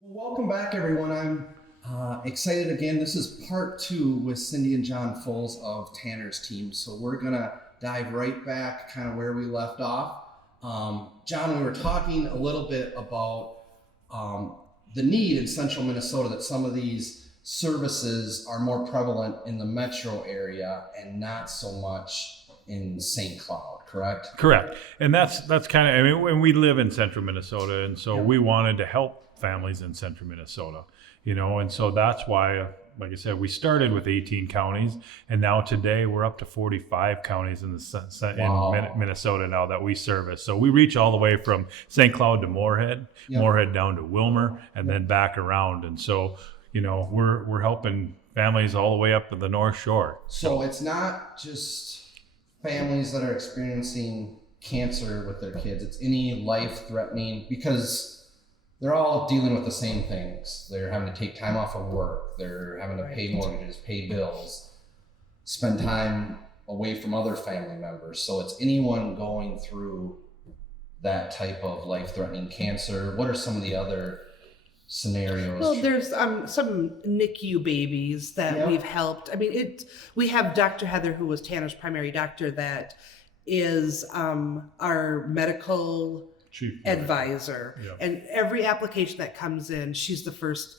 Welcome back, everyone. I'm excited again. This is part two with Cindy and John Fuls of Tanner's team. So we're going to dive right back kind of where we left off. John, we were talking a little bit about the need in central Minnesota that some of these services are more prevalent in the metro area and not so much in St. Cloud, correct? Correct. And that's kind of, I mean, when we live in central Minnesota, and so we wanted to help families in central Minnesota, and so that's why, like I said, we started with 18 counties, and now today we're up to 45 counties in in Minnesota now that we service. So we reach all the way from St. Cloud to Moorhead, Moorhead down to Wilmer, and then back around. And so, we're helping families all the way up to the North Shore. So it's not just families that are experiencing cancer with their kids. It's any life-threatening, because they're all dealing with the same things. They're having to take time off of work. They're having to pay mortgages, pay bills, spend time away from other family members. So it's anyone going through that type of life-threatening cancer. What are some of the other scenarios? Well, there's some NICU babies that we've helped. I mean, we have Dr. Heather, who was Tanner's primary doctor, that is our medical Chief advisor. Yeah. And every application that comes in, she's the first,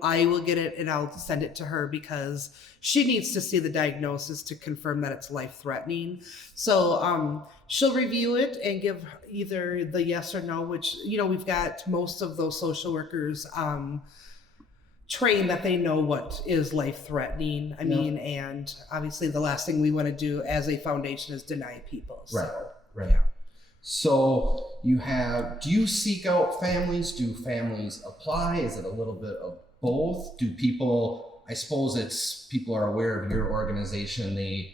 I will get it and I'll send it to her because she needs to see the diagnosis to confirm that it's life-threatening. So she'll review it and give either the yes or no, which, we've got most of those social workers trained that they know what is life-threatening. I mean, and obviously the last thing we want to do as a foundation is deny people. So, right. Yeah. So do you seek out families? Do families apply? Is it a little bit of both? Do people, I suppose people are aware of your organization. I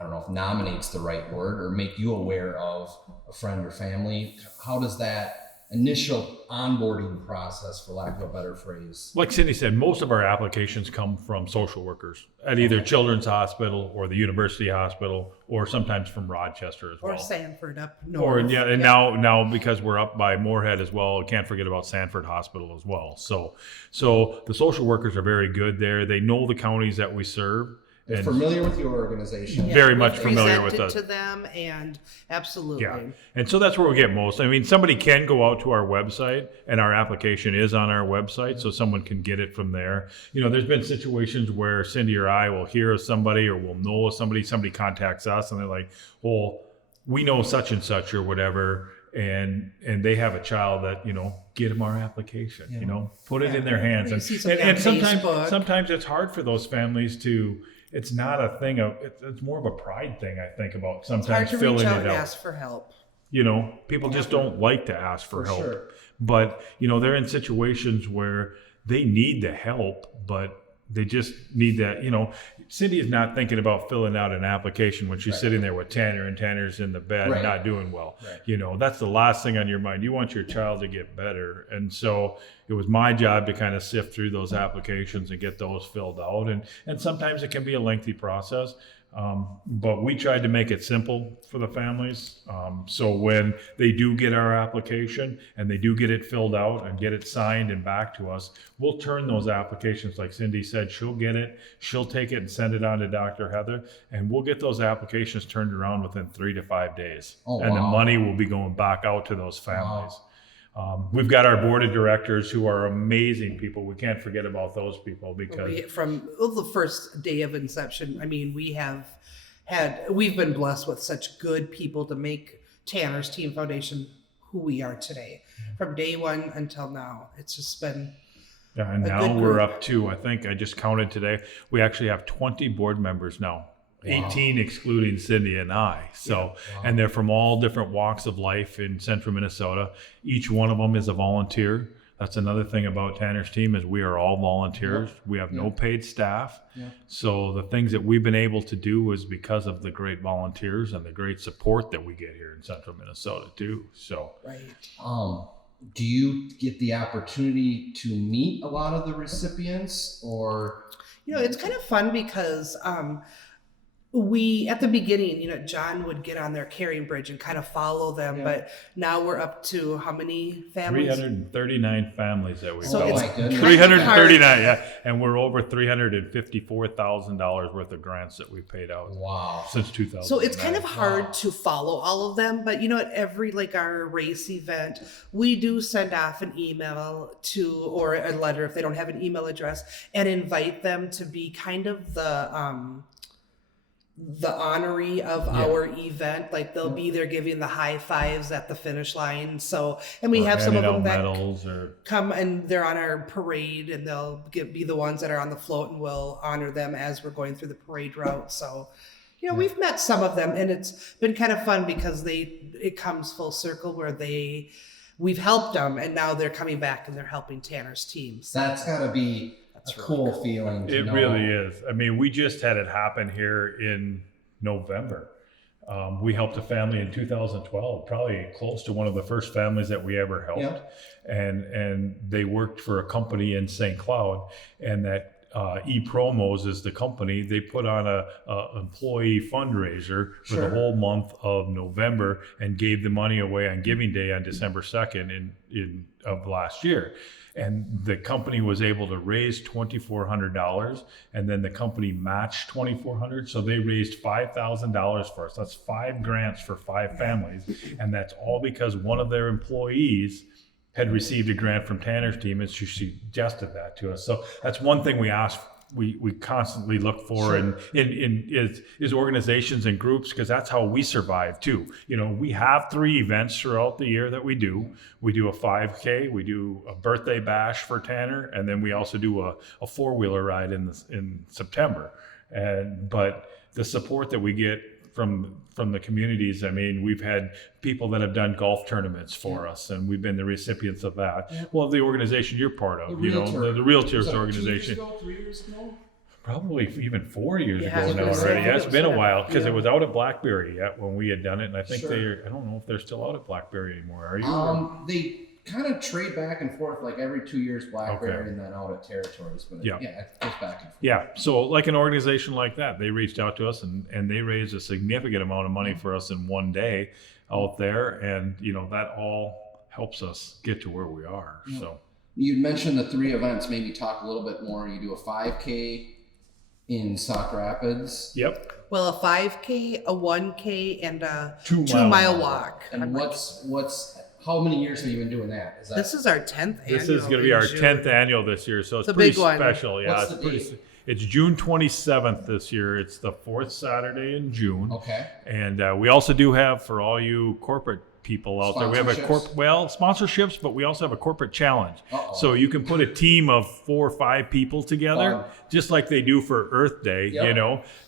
don't know if nominate's the right word, or make you aware of a friend or family. How does that initial onboarding process, for lack of a better phrase? Like Cindy said, most of our applications come from social workers at either Children's Hospital or the University Hospital, or sometimes from Rochester as well. Or Sanford up north. Now because we're up by Moorhead as well, can't forget about Sanford Hospital as well. So the social workers are very good there. They know the counties that we serve. They're familiar with your organization. Very much familiar with us. To them, and absolutely. Yeah. And so that's where we get most. I mean, somebody can go out to our website, and our application is on our website, so someone can get it from there. There's been situations where Cindy or I will hear of somebody, or will know of somebody contacts us, and they're like, well, we know such and such or whatever, and they have a child that, get them our application, put it in their hands. And sometimes it's hard for those families to. It's not a thing of, it's more of a pride thing, I think, about sometimes filling it out. It's hard to reach out and ask for help. People just don't like to ask for help. Sure. But, they're in situations where they need the help, but they just need that, Cindy is not thinking about filling out an application when she's sitting there with Tanner, and Tanner's in the bed not doing well. Right. That's the last thing on your mind. You want your child to get better. And so it was my job to kind of sift through those applications and get those filled out. And sometimes it can be a lengthy process. But we tried to make it simple for the families. So when they do get our application and they do get it filled out and get it signed and back to us, we'll turn those applications, like Cindy said, she'll get it, she'll take it and send it on to Dr. Heather, and we'll get those applications turned around within 3 to 5 days. And the money will be going back out to those families. We've got our board of directors who are amazing people. We can't forget about those people because from the first day of inception, I mean, we've been blessed with such good people to make Tanner's Team Foundation who we are today. From day one until now, it's just been and now we're up to, I think I just counted today, we actually have 20 board members now. 18 excluding Cindy and I. So, and they're from all different walks of life in central Minnesota. Each one of them is a volunteer. That's another thing about Tanner's Team is we are all volunteers. We have no paid staff. So the things that we've been able to do is because of the great volunteers and the great support that we get here in central Minnesota too. So, do you get the opportunity to meet a lot of the recipients, or? It's kind of fun because We, at the beginning, John would get on their carrying bridge and kind of follow them, but now we're up to how many families? 339 families that we've So helped. it's goodness. 339, yeah. And we're over $354,000 worth of grants that we paid out. Wow. Since 2000. So it's kind of hard to follow all of them, but at every our race event, we do send off an email or a letter if they don't have an email address, and invite them to be kind of the honoree of our event. They'll be there giving the high fives at the finish line. So, and we have some of them that come and they're on our parade, and they'll be the ones that are on the float, and we'll honor them as we're going through the parade route. So, we've met some of them, and it's been kind of fun because it comes full circle where we've helped them, and now they're coming back and they're helping Tanner's teams. That's gotta be a cool feeling. It really is. I mean, we just had it happen here in November. We helped a family in 2012, probably close to one of the first families that we ever helped. Yep. And they worked for a company in St. Cloud, and that ePromos is the company. They put on a employee fundraiser for the whole month of November and gave the money away on Giving Day on December 2nd of last year. And the company was able to raise $2,400, and then the company matched $2,400. So they raised $5,000 for us. That's 5 grants for 5 families. And that's all because one of their employees had received a grant from Tanner's team, and she suggested that to us. So that's one thing we ask. We constantly look for in organizations and groups, because that's how we survive too. We have 3 events throughout the year that we do. We do a 5K, we do a birthday bash for Tanner, and then we also do a 4-wheeler ride in September. But the support that we get from the communities, I mean, we've had people that have done golf tournaments for us, and we've been the recipients of that. Yeah. Well, the organization you're part of, the Realtors organization. 2 years ago, 3 years ago? Probably even 4 years ago now already. Yeah, it's been a while, because it was out at Blackberry yet when we had done it, and I think I don't know if they're still out at Blackberry anymore. Are you? They kind of trade back and forth, every 2 years Blackberry, and then out at Territories, but it goes back and forth. Yeah, so an organization like that, they reached out to us, and they raised a significant amount of money for us in one day out there, and that all helps us get to where we are. Yeah. So you mentioned the 3 events. Maybe talk a little bit more. You do a 5K in Sauk Rapids. Yep. Well, a 5K, a 1K, and a 2-mile walk. And how many years have you been doing that? This is our 10th annual. This is going to be our 10th annual this year, so it's pretty special. Yeah, What's the date? It's June 27th this year. It's the 4th Saturday in June. Okay. And we also do have, for all you corporate people out there, we have sponsorships, but we also have a corporate challenge. Uh-oh. So you can put a team of 4 or 5 people together, just like they do for Earth Day,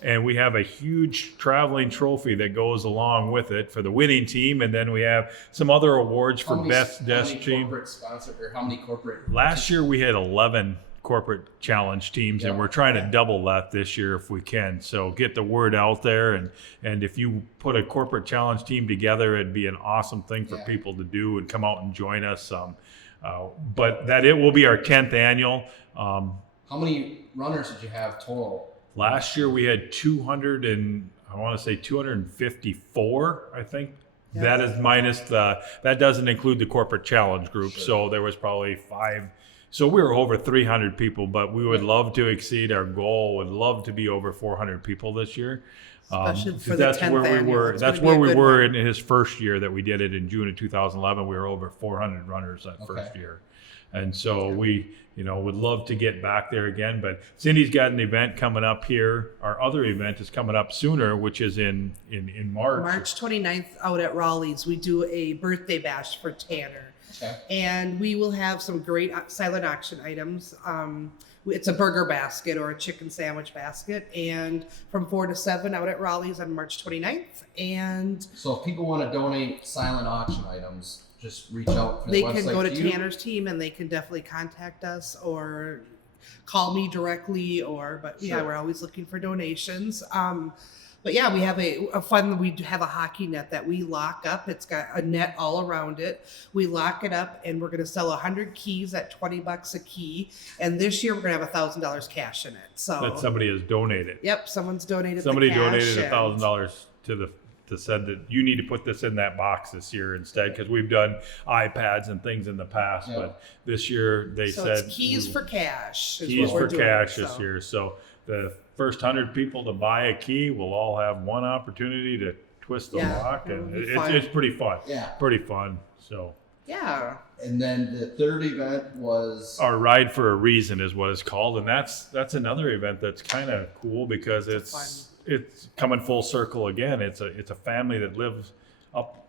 and we have a huge traveling trophy that goes along with it for the winning team, and then we have some other awards for best desk team. How many corporate? Last year we had 11 corporate challenge teams, and we're trying to double that this year if we can. So get the word out there, and if you put a corporate challenge team together, it'd be an awesome thing for people to do and come out and join us. But it will be our 10th annual. How many runners did you have total? Last year we had 254, I think. Yeah. That is minus that doesn't include the corporate challenge group. Sure. So there was probably 5. So we were over 300 people, but we would love to exceed our goal. Would love to be over 400 people this year. Especially for the 10th annual. That's where we were in his first year that we did it in June of 2011. We were over 400 runners that first year. And so we, would love to get back there again. But Cindy's got an event coming up here. Our other event is coming up sooner, which is in March. March 29th out at Raleigh's. We do a birthday bash for Tanner. Okay. And we will have some great silent auction items. It's a burger basket or a chicken sandwich basket, and from 4 to 7 out at Raleigh's on March 29th. And so if people want to donate silent auction items, just reach out for the website. They can go to Tanner's team, and they can definitely contact us or call me directly, but we're always looking for donations. But yeah, we have we have a hockey net that we lock up. It's got a net all around it. We lock it up, and we're going to sell 100 keys at $20 a key. And this year we're going to have $1,000 cash in it. So that somebody has donated. Yep, someone's donated. Somebody the cash donated $1,000 to said that you need to put this in that box this year instead, because we've done iPads and things in the past, but this year they said it's keys for cash. Keys for cash this year. So the first 100 people to buy a key will all have one opportunity to twist the lock, and it's pretty fun. Yeah, pretty fun. So yeah. And then the third event was our Ride for a Reason is what it's called, and that's another event that's kind of cool because it's coming full circle again. It's a family that lives up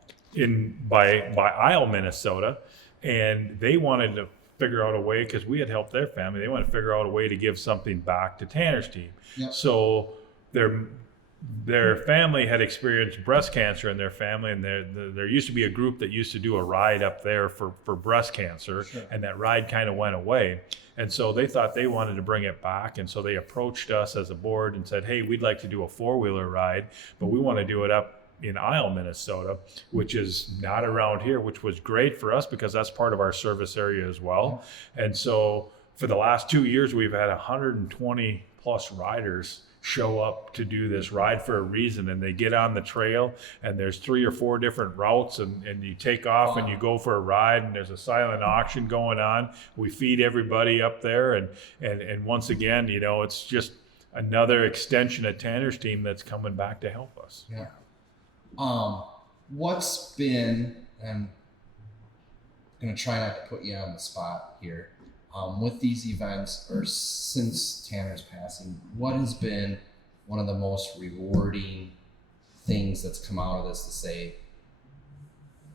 by Isle, Minnesota, and they wanted to figure out a way, because we had helped their family. They wanted to figure out a way to give something back to Tanner's team. Yep. So their family had experienced breast cancer in their family, and there used to be a group that used to do a ride up there for breast cancer, and that ride kind of went away. And so they thought they wanted to bring it back, and so they approached us as a board and said, hey, we'd like to do a 4-wheeler ride, but we want to do it up in Isle, Minnesota, which is not around here, which was great for us because that's part of our service area as well. And so for the last 2 years, we've had 120 plus riders show up to do this Ride for a Reason, and they get on the trail, and there's 3 or 4 different routes, and you take off and you go for a ride, and there's a silent auction going on. We feed everybody up there, and once again, it's just another extension of Tanner's team that's coming back to help us. Yeah. What's been, and I'm going to try not to put you on the spot here, with these events, or since Tanner's passing, what has been one of the most rewarding things that's come out of this to say,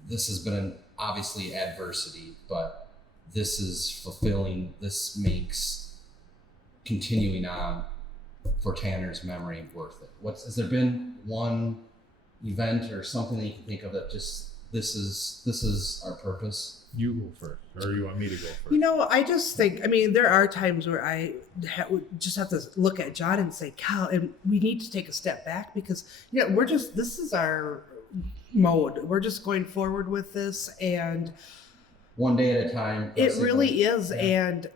this has been obviously adversity, but this is fulfilling, this makes continuing on for Tanner's memory worth it? Has there been one event or something that you can think of that just, this is our purpose? You go first, or you want me to go first? I just think, there are times where I just have to look at John and say, Cal, and we need to take a step back because, this is our mode. We're just going forward with this, and one day at a time. It really is. Yeah. And,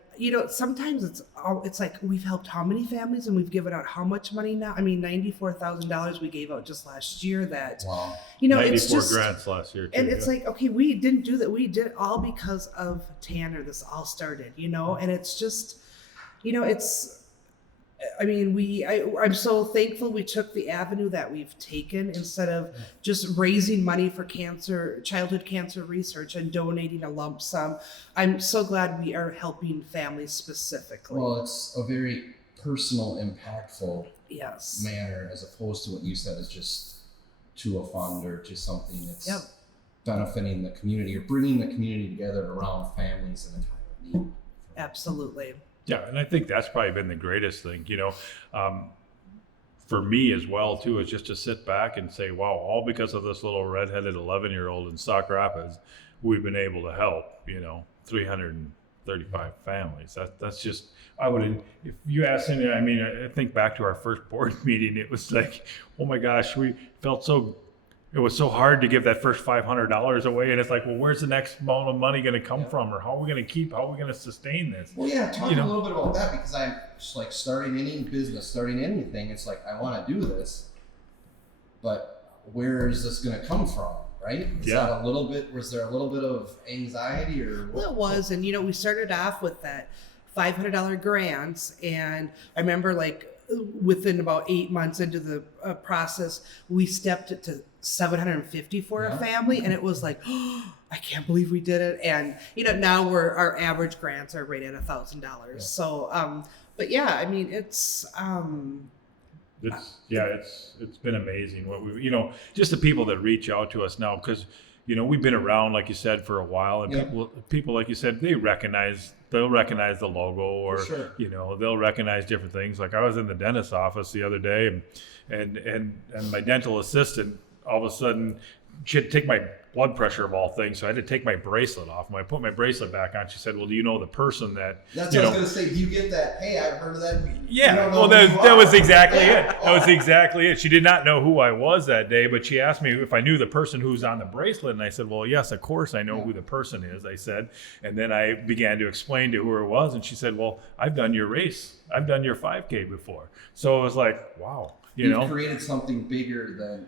sometimes it's like we've helped how many families, and we've given out how much money now? $94,000 we gave out just last year. That, wow. 94 it's just, grants last year too, and it's like, okay, we didn't do that. We did it all because of Tanner. This all started, and it's just, I'm so thankful we took the avenue that we've taken instead of just raising money for childhood cancer research and donating a lump sum. I'm so glad we are helping families specifically. Well, it's a very personal, impactful yes. manner, as opposed to what you said is just to a fund or to something that's benefiting the community or bringing the community together around families in a time of need. Absolutely. Yeah, and I think that's probably been the greatest thing, for me as well, too, is just to sit back and say, wow, all because of this little redheaded 11-year-old in Sauk Rapids, we've been able to help, 335 families. That's just, if you ask me, I think back to our first board meeting, it was like, oh my gosh, we felt it was so hard to give that first $500 away, and it's like, well, where's the next amount of money going to come from, or how are we going to sustain this? Well, yeah, talk a little bit about that, because I'm just like starting any business, starting anything. It's like, I want to do this, but where is this going to come from, right? Was there a little bit of anxiety or? Well, it was, and we started off with that $500 grants, and I remember within about 8 months into the process, we stepped it to $750 for a family, and it was like, oh, I can't believe we did it. And now our average grants are right at $1,000. Yeah. So, but it's it's been amazing what we just the people that reach out to us now, because we've been around, like you said, for a while, and people like you said, they'll recognize the logo, or they'll recognize different things. Like I was in the dentist's office the other day, and my dental assistant all of a sudden she had to take my blood pressure of all things, so I had to take my bracelet off. When I put my bracelet back on, she said, well, do you know the person that... That's what I was going to say. Do you get that, hey, I've heard of that? Yeah, well, that was exactly it. That was exactly it. She did not know who I was that day, but she asked me if I knew the person who's on the bracelet, and I said, well, yes, of course I know who the person is, I said. And then I began to explain to who it was, and she said, well, I've done your race. I've done your 5K before. So it was like, wow. You've created something bigger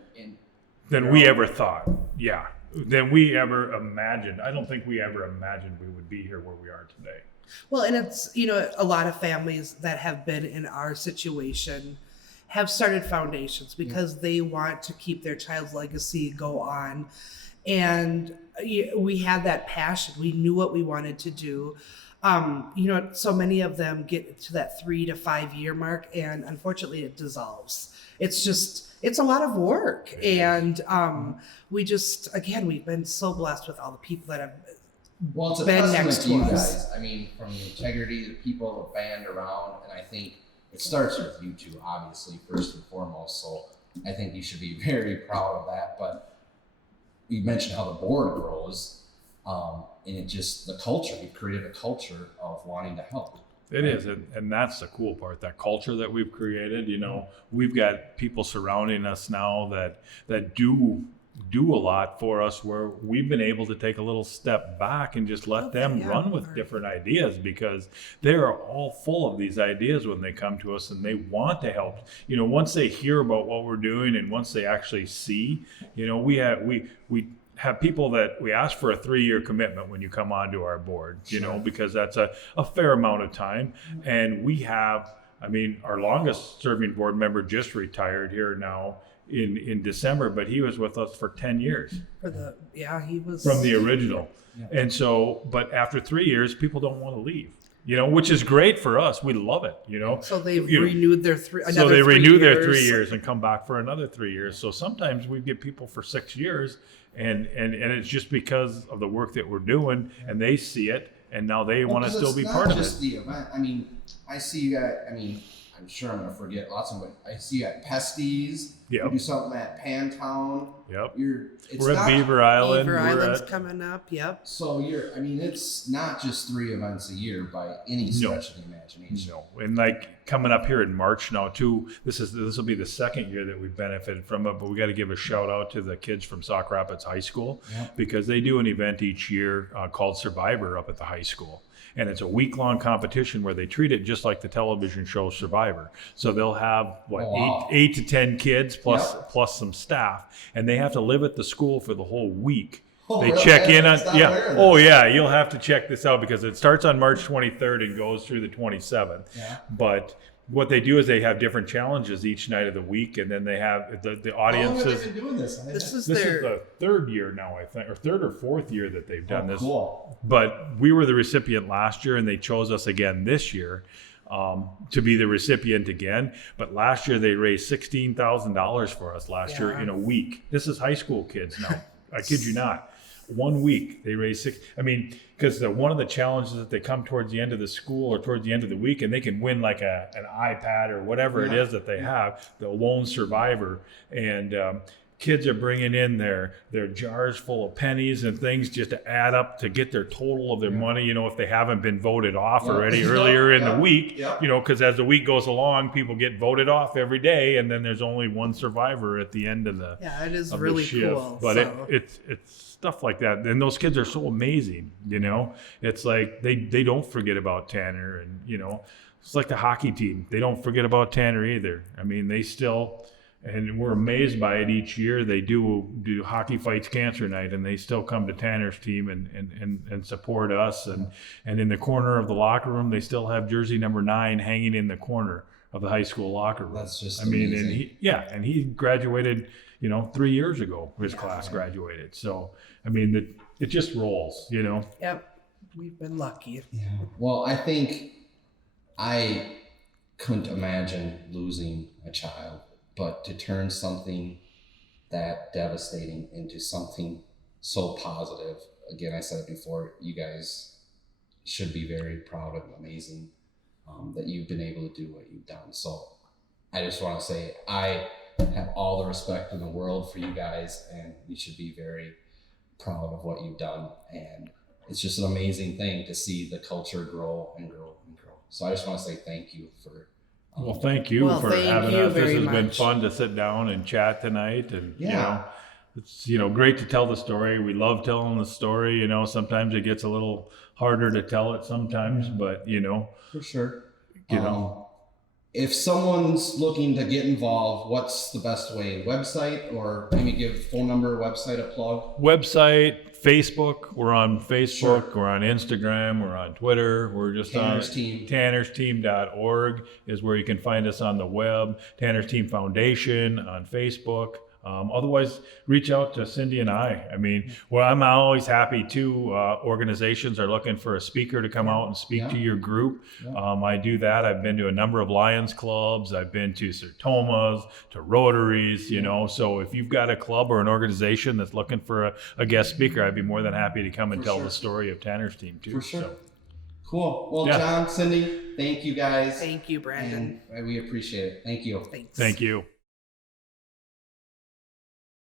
than we ever thought. Yeah. Than we ever imagined. I don't think we ever imagined we would be here where we are today. Well, and it's, a lot of families that have been in our situation have started foundations because they want to keep their child's legacy go on. And we had that passion. We knew what we wanted to do. So many of them get to that 3 to 5 year mark, and unfortunately it dissolves. It's a lot of work. And we've been so blessed with all the people that have been next to us. Guys. I mean, from the integrity, the people, the band around, and I think it starts with you two, obviously, first and foremost. So I think you should be very proud of that. But you mentioned how the board grows, and it just, the culture, we've created a culture of wanting to help. It is, and that's the cool part, that culture that we've created. We've got people surrounding us now that do a lot for us, where we've been able to take a little step back and just let them run with different ideas, because they are all full of these ideas when they come to us, and they want to help. Once they hear about what we're doing, and once they actually see, we have people that we ask for a 3-year commitment when you come onto our board, because that's a fair amount of time. And we have, our longest serving board member just retired here now in December, but he was with us for 10 years. He was from the original. Yeah. And so, but after 3 years, people don't want to leave. Which is great for us. We love it. So they've renewed their So they renew their 3 years and come back for another 3 years. So sometimes we get people for 6 years, and it's just because of the work that we're doing, and they see it, and now they want to still be part of it. Just the event. I see you guys. I'm sure I'm going to forget lots of them, but I see you at Pesties. Yep. You do something at Pantown. Yep. We're at Beaver Island. Beaver Island's coming up. Yep. So it's not just 3 events a year by any stretch of the imagination. No. And coming up here in March now too, this will be the second year that we've benefited from it, but we got to give a shout out to the kids from Sauk Rapids High School, because they do an event each year called Survivor up at the high school. And it's a week-long competition where they treat it just like the television show Survivor. So they'll have 8 to 10 kids plus some staff, and they have to live at the school for the whole week. They really? Check in on you'll have to check this out, because it starts on March 23rd and goes through the 27th. Yeah. But what they do is they have different challenges each night of the week, and then they have the audiences. How long have they been doing this? This is the 3rd year now, I think, or 3rd or 4th year that they've done this. Cool. But we were the recipient last year, and they chose us again this year to be the recipient again. But last year they raised $16,000 for us last year in a week. This is high school kids now. I kid you not. 1 week they raised because one of the challenges that they come towards the end of the school or towards the end of the week, and they can win like an iPad or whatever it is that they have, the lone survivor, and kids are bringing in their jars full of pennies and things just to add up to get their total of their money, if they haven't been voted off already earlier in the week, because as the week goes along, people get voted off every day, and then there's only one survivor at the end of the it is really cool. But it's stuff like that, and those kids are so amazing. It's like they don't forget about Tanner, and it's like the hockey team, they don't forget about Tanner either. They still, and we're amazed by it each year. They do Hockey Fights Cancer Night, and they still come to Tanner's team and support us, and in the corner of the locker room they still have jersey number 9 hanging in the corner of the high school locker room. That's just amazing. And he graduated 3 years ago, his class graduated. So it just rolls, Yep, we've been lucky. Yeah. Well, I think I couldn't imagine losing a child, but to turn something that devastating into something so positive. Again, I said it before, you guys should be very proud and amazing that you've been able to do what you've done. So I just want to say, have all the respect in the world for you guys, and you should be very proud of what you've done. And it's just an amazing thing to see the culture grow and grow and grow. So I just want to say thank you for. Well, thank you for having us. This has been fun to sit down and chat tonight, and it's great to tell the story. We love telling the story. Sometimes it gets a little harder to tell it sometimes, but for sure. If someone's looking to get involved, what's the best way? Website, or maybe give phone number, website a plug? Website, Facebook. We're on Facebook. Sure. We're on Instagram. We're on Twitter. We're just Tanner's on Team. TannersTeam.org is where you can find us on the web. Tanner's Team Foundation on Facebook. Otherwise, reach out to Cindy and I. I'm always happy too. Organizations are looking for a speaker to come out and speak to your group. I do that. I've been to a number of Lions clubs. I've been to Sertomas, to Rotaries, So if you've got a club or an organization that's looking for a guest speaker, I'd be more than happy to come and tell the story of Tanner's Team too. For sure. Cool. Well, John, Cindy, thank you guys. Thank you, Brandon. And we appreciate it. Thank you. Thanks. Thank you.